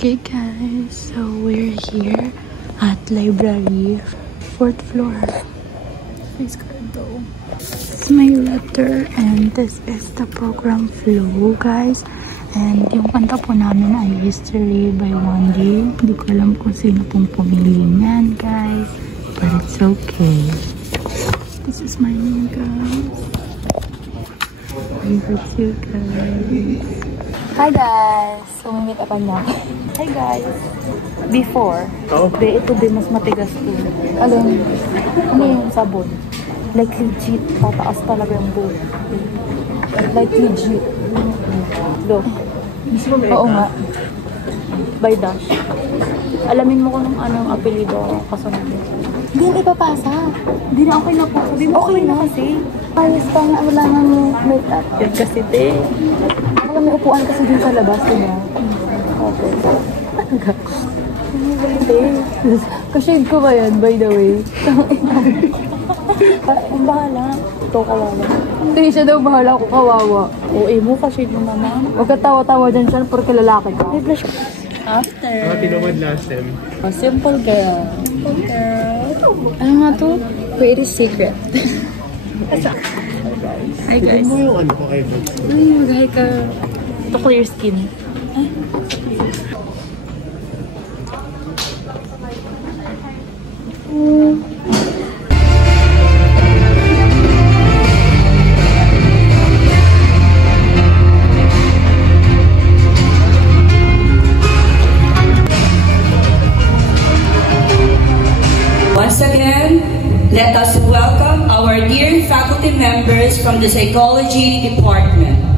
Okay guys, so we're here at library, 4th floor. This is my letter and this is the program flow guys. And yung kanta po namin ay History by Wandy. Hindi ko alam kung sino pong pumili niyan guys, but it's okay. This is my name guys. Favorite you guys. Hi guys! So, may meet-upan na. Hi guys! Before, ito din mas matigas to. Ano yung sabon? Like legit, tataas talaga yung buhok. Like legit. Look. Oo nga. By Dash. Alamin mo kung anong apelido kasunod. Hindi na ipapasa. Hindi na okay na po. Okay na kasi. Ayos pa nga, wala nang make-up. Yan kasi te. Wala may upuan kasi din sa labas, diba? Okay. Kashade ko ba yan, by the way? Ang bahala. Ito kawawa. Hindi siya daw bahala ako kawawa. Oo, mo kashade mo naman. Huwag ka tawa-tawa dyan siya porque lalaki ka. May blush. After. Tinawad last time. Oh, simple girl. Simple girl. Ano nga to? Pretty secret. Hi guys. Ano yung ano ko kayo? Mag-hi ka. To clear skin. Once again, let us welcome our dear faculty members from the Psychology Department.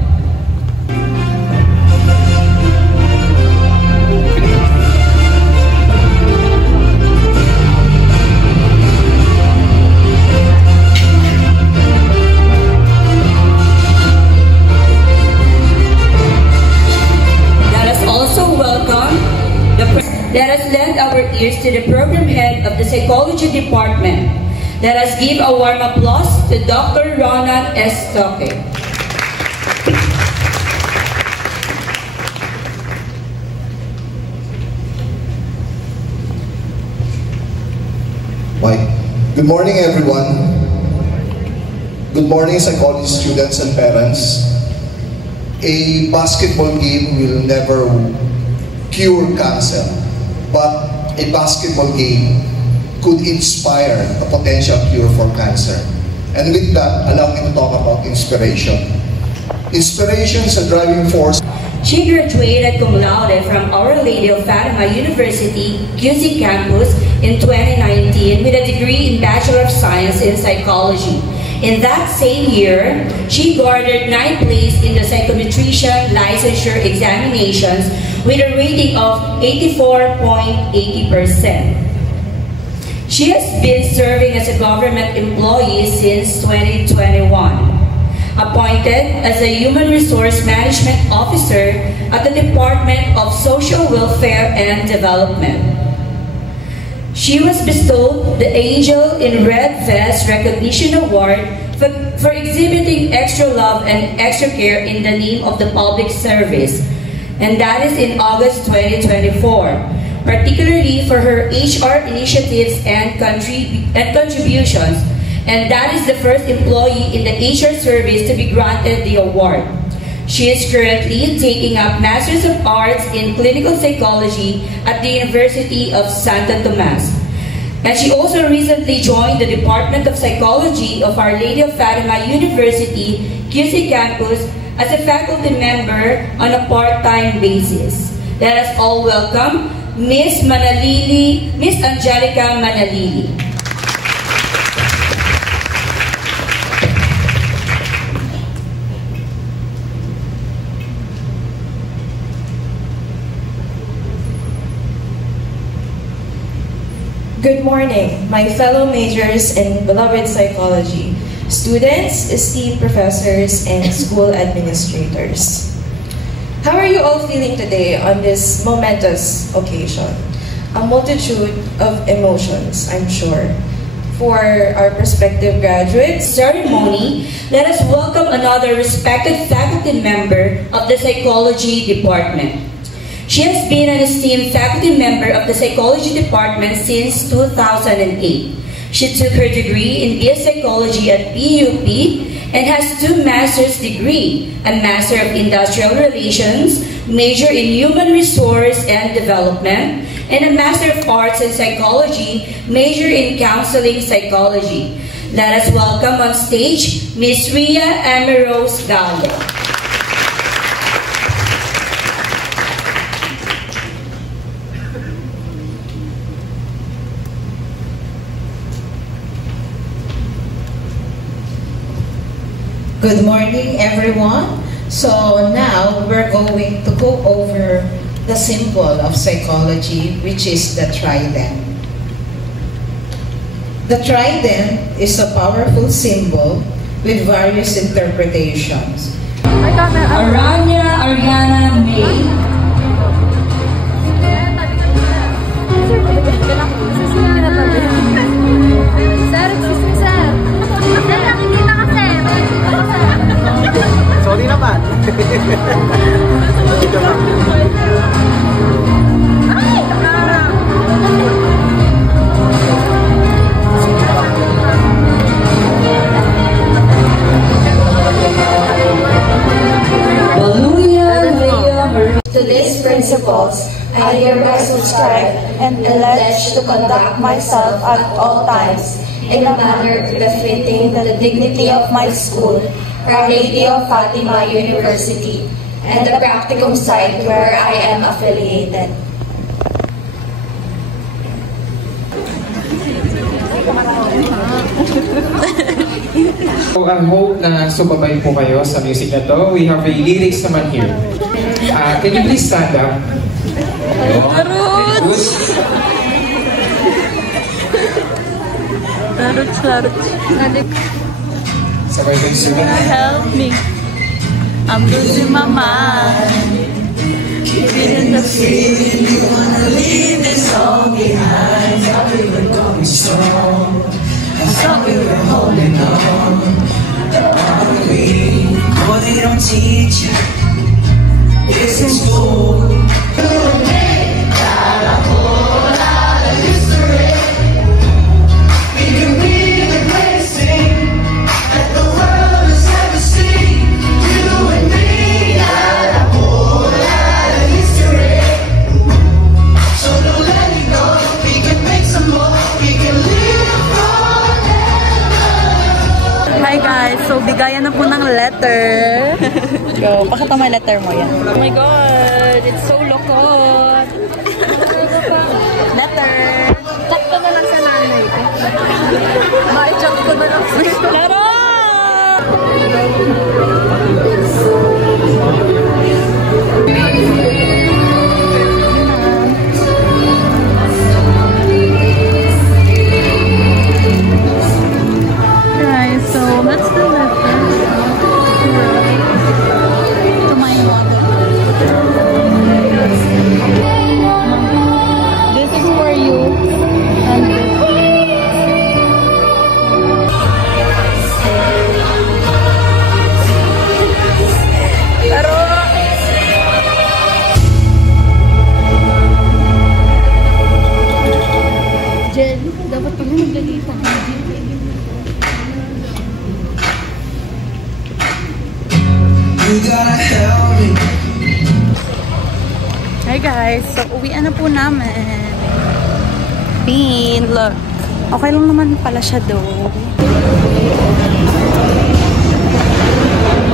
Let us lend our ears to the program head of the Psychology Department. Let us give a warm applause to Dr. Ronald S. Toque. Good morning, everyone. Good morning, psychology students and parents. A basketball game will never cure cancer, but a basketball game could inspire a potential cure for cancer. And with that, allow me to talk about inspiration. Inspiration is a driving force. She graduated cum laude from Our Lady of Fatima University, QC campus in 2019 with a degree in Bachelor of Science in Psychology. In that same year, she garnered 9th place in the psychometrician licensure examinations with a rating of 84.80%. She has been serving as a government employee since 2021, appointed as a Human Resource Management Officer at the Department of Social Welfare and Development. She was bestowed the Angel in Red Vest Recognition Award for exhibiting extra love and extra care in the name of the public service, and that is in August 2024, particularly for her HR initiatives and contributions, and that is the first employee in the HR service to be granted the award. She is currently taking up Masters of Arts in Clinical Psychology at the University of Santo Tomas. And she also recently joined the Department of Psychology of Our Lady of Fatima University, QC campus, as a faculty member on a part-time basis. Let us all welcome Miss Angelica Manalili. Good morning, my fellow majors in beloved psychology, students, esteemed professors, and school administrators. How are you all feeling today on this momentous occasion? A multitude of emotions, I'm sure. For our prospective graduates ceremony, let us welcome another respected faculty member of the Psychology Department. She has been an esteemed faculty member of the Psychology Department since 2008. She took her degree in BS Psychology at PUP and has 2 master's degrees, a Master of Industrial Relations, major in Human Resource and Development, and a Master of Arts in Psychology, major in Counseling Psychology. Let us welcome on stage Ms. Ria Amirose Gallo. Good morning, everyone. So now we're going to go over the symbol of psychology, which is the trident. The trident is a powerful symbol with various interpretations. Aranya Ariana May. Sorry naman. To these principles, I hereby subscribe and pledge to conduct myself at all times in a manner befitting the dignity of my school, Our Lady of Fatima University, and the practicum site where I am affiliated. So I hope na sumabay po kayo sa music na to. We have a lyrics naman here. Can you please stand up? Sabay kayo suming. Help me. I'm losing my mind. Feeling the feeling you wanna leave this all behind. Thought we were going strong. I thought we were holding on. Are we? What they don't teach you is in school. Hi guys, so bigayan na po ng letter. Go, pakita mo yung letter mo yan. Oh my god, it's so lokot. Letter. Chat ko na lang sa nanay ko. Ma-chat ko na lang sa Laro! So let's do that to my mother. This is for you and this. Pero Jen, dapat pala naglalita. Hi guys, so uwian na po namin. Bean, look. Okay lang naman pala siya do. Oh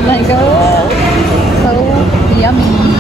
my god. So yummy.